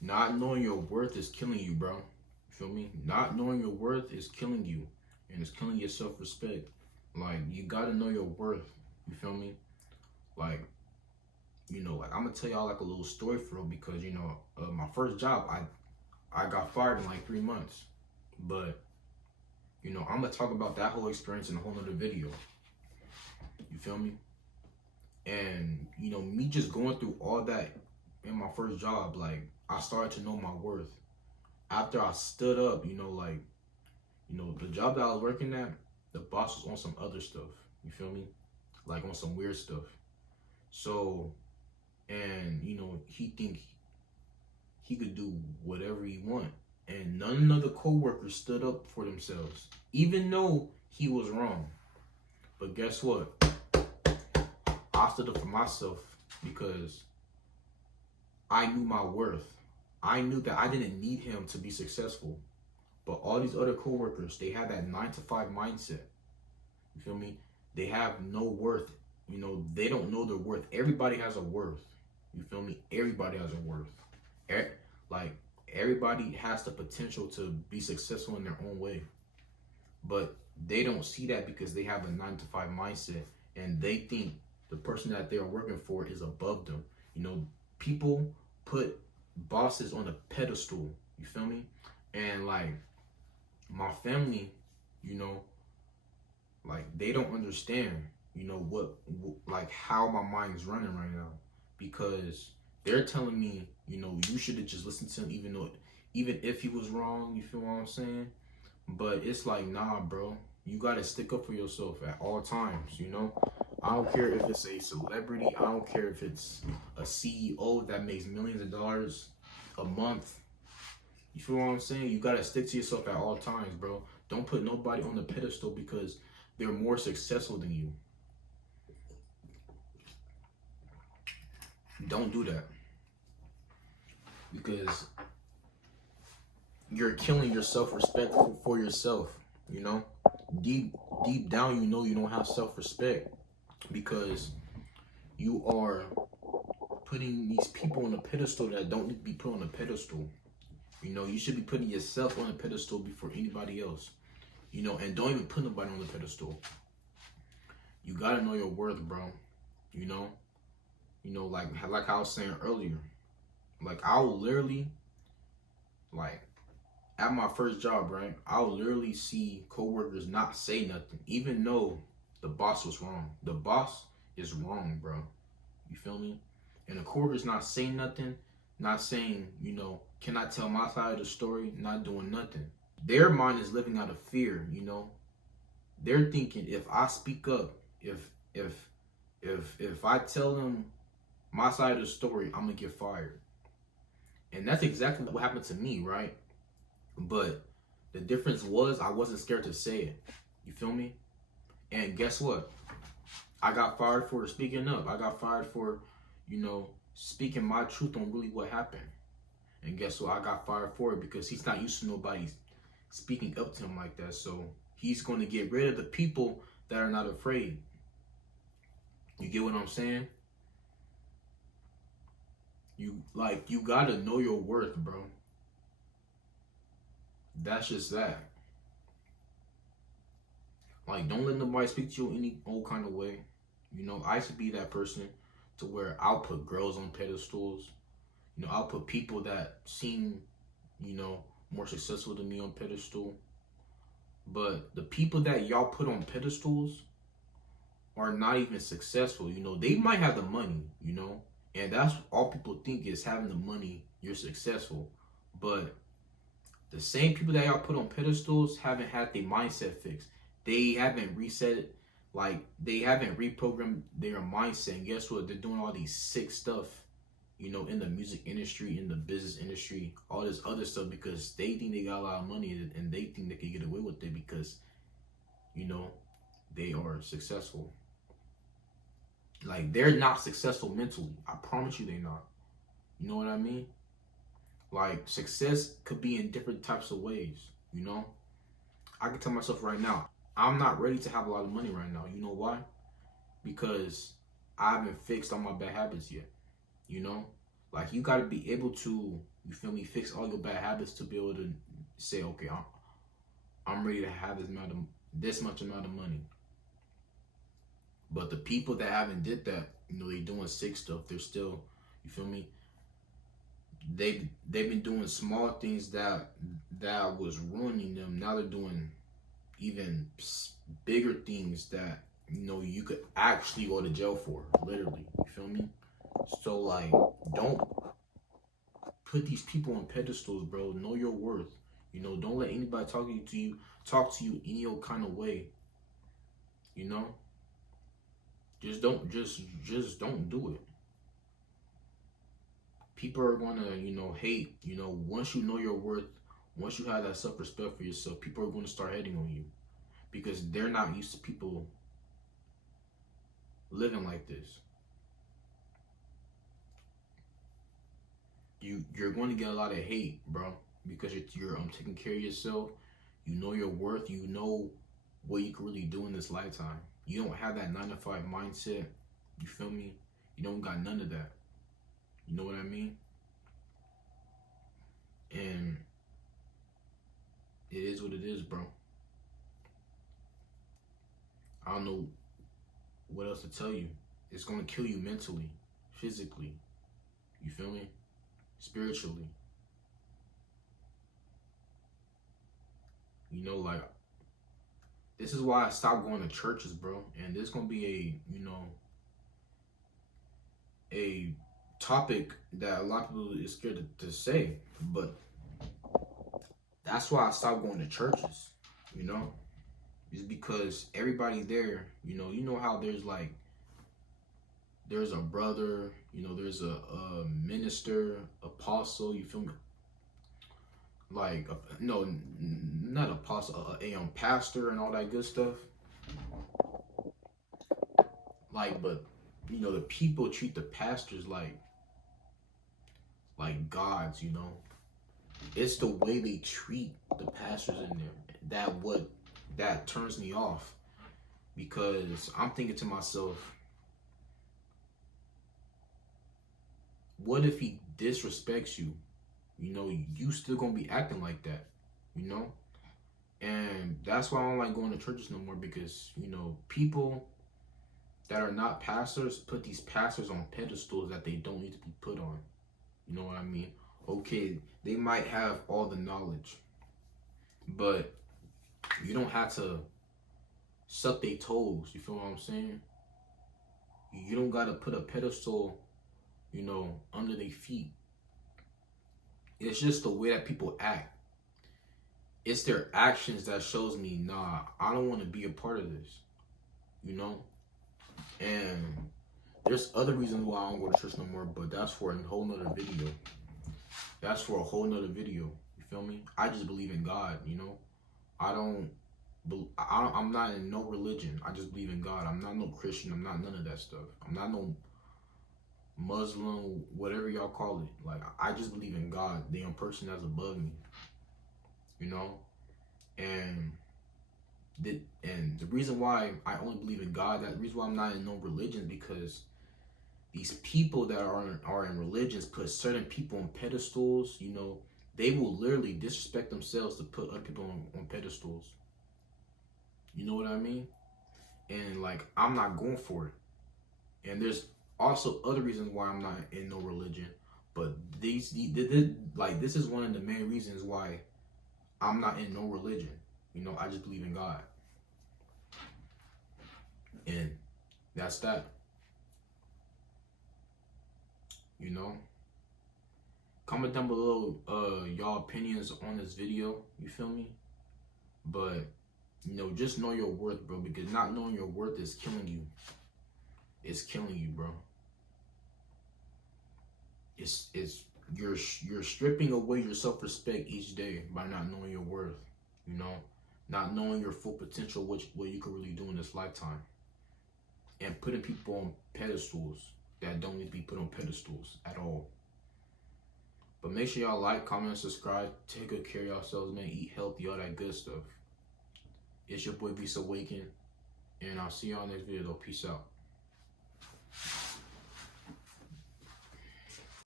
Not knowing your worth is killing you, bro. You feel me? Not knowing your worth is killing you, and it's killing your self-respect. Like, you gotta know your worth. You feel me? Like, like I'm gonna tell y'all like a little story for real because my first job, I got fired in like 3 months, but I'm gonna talk about that whole experience in a whole nother video. You feel me? And me just going through all that in my first job, like I started to know my worth after I stood up. The job that I was working at, the boss was on some other stuff. You feel me? Like on some weird stuff. So, and he think he could do whatever he want, and none of the coworkers stood up for themselves, even though he was wrong. But guess what? I stood up for myself because I knew my worth. I knew that I didn't need him to be successful. But all these other coworkers, they have that 9 to 5 mindset. You feel me? They have no worth. They don't know their worth. Everybody has a worth. You feel me? Everybody has a worth. Like, everybody has the potential to be successful in their own way. But they don't see that because they have a 9 to 5 mindset. And they think the person that they're working for is above them. People put bosses on a pedestal. You feel me? And like my family, like they don't understand, like how my mind is running right now, because they're telling me, you should have just listened to him, even if he was wrong. You feel what I'm saying? But it's like, nah, bro, you gotta stick up for yourself at all times. I don't care if it's a celebrity. I don't care if it's a CEO that makes millions of dollars a month. You feel what I'm saying? You gotta stick to yourself at all times, bro. Don't put nobody on the pedestal because they're more successful than you. Don't do that, because you're killing your self-respect for yourself. Deep down, you don't have self-respect because you are putting these people on a pedestal that don't need to be put on a pedestal. You should be putting yourself on a pedestal before anybody else. And don't even put nobody on the pedestal. You gotta know your worth, bro. Like I was saying earlier, like I'll literally, like at my first job, right? I'll literally see coworkers not say nothing, even though the boss was wrong. The boss is wrong, bro. You feel me? And the coworkers not saying nothing, not saying, can I tell my side of the story? Not doing nothing. Their mind is living out of fear. They're thinking, if I speak up, if I tell them my side of the story, I'm gonna get fired. And that's exactly what happened to me, right? But the difference was I wasn't scared to say it. You feel me? And guess what? I got fired for speaking up. I got fired for, speaking my truth on really what happened. And guess what? I got fired for it because he's not used to nobody speaking up to him like that. So he's going to get rid of the people that are not afraid. You get what I'm saying? You gotta know your worth, bro. That's just that. Like, don't let nobody speak to you any old kind of way. I used to be that person to where I'll put girls on pedestals. I'll put people that seem, more successful than me on pedestal. But the people that y'all put on pedestals are not even successful. They might have the money, and that's all people think is having the money, you're successful. But the same people that y'all put on pedestals haven't had their mindset fixed. They haven't reset it. Like, they haven't reprogrammed their mindset. And guess what? They're doing all these sick stuff, in the music industry, in the business industry, all this other stuff because they think they got a lot of money and they think they can get away with it because, they are successful. Like, they're not successful mentally. I promise you they're not. You know what I mean? Like, success could be in different types of ways, I can tell myself right now, I'm not ready to have a lot of money right now. You know why? Because I haven't fixed all my bad habits yet. Like, you gotta be able to, you feel me, fix all your bad habits to be able to say, okay, I'm ready to have this much amount of money. But the people that haven't did that, they doing sick stuff. They're still, you feel me? They've been doing small things that was ruining them. Now they're doing even bigger things that you could actually go to jail for, literally. You feel me? So like, don't put these people on pedestals, bro. Know your worth. Don't let anybody talk to you any old kind of way. Just don't do it. People are gonna, hate, once you know your worth, once you have that self-respect for yourself, people are gonna start hating on you because they're not used to people living like this. You're going to get a lot of hate, bro, because you're taking care of yourself. You know your worth. You know what you can really do in this lifetime. You don't have that 9 to 5 mindset. You feel me? You don't got none of that. You know what I mean? And it is what it is, bro. I don't know what else to tell you. It's gonna kill you mentally, physically. You feel me? Spiritually. Like, this is why I stopped going to churches, bro. And this is gonna be a topic that a lot of people is scared to say, but that's why I stopped going to churches. Is because everybody there, how there's a brother, there's a minister, apostle, you feel me? Like, no, not apostle, a pastor and all that good stuff. Like, but, the people treat the pastors like gods, It's the way they treat the pastors in there that turns me off, because I'm thinking to myself, what if he disrespects you? You still gonna be acting like that, And that's why I don't like going to churches no more, because, people that are not pastors put these pastors on pedestals that they don't need to be put on. You know what I mean? Okay, they might have all the knowledge, but you don't have to suck their toes. You feel what I'm saying? You don't gotta put a pedestal, under their feet. It's just the way that people act. It's their actions that shows me, nah, I don't want to be a part of this. And there's other reasons why I don't go to church no more, but that's for a whole nother video. You feel me? I just believe in God, I'm not in no religion. I just believe in God. I'm not no Christian. I'm not none of that stuff. I'm not no Muslim, whatever y'all call it. Like, I just believe in God, the person that's above me. And the reason why I only believe in God, that reason why I'm not in no religion, because these people that are in religions put certain people on pedestals. They will literally disrespect themselves to put other people on pedestals. You know what I mean? And like, I'm not going for it. And there's also other reasons why I'm not in no religion, but this is one of the main reasons why I'm not in no religion. I just believe in God. And that's that. Comment down below y'all opinions on this video. You feel me? But just know your worth, bro, because not knowing your worth is killing you. It's killing you, bro. It's you're stripping away your self-respect each day by not knowing your worth. Not knowing your full potential, what you could really do in this lifetime, and putting people on pedestals that don't need to be put on pedestals at all. But make sure y'all like, comment, and subscribe. Take good care of yourselves, man. Eat healthy, all that good stuff. It's your boy Beast Awakened, and I'll see y'all next video though. Peace out.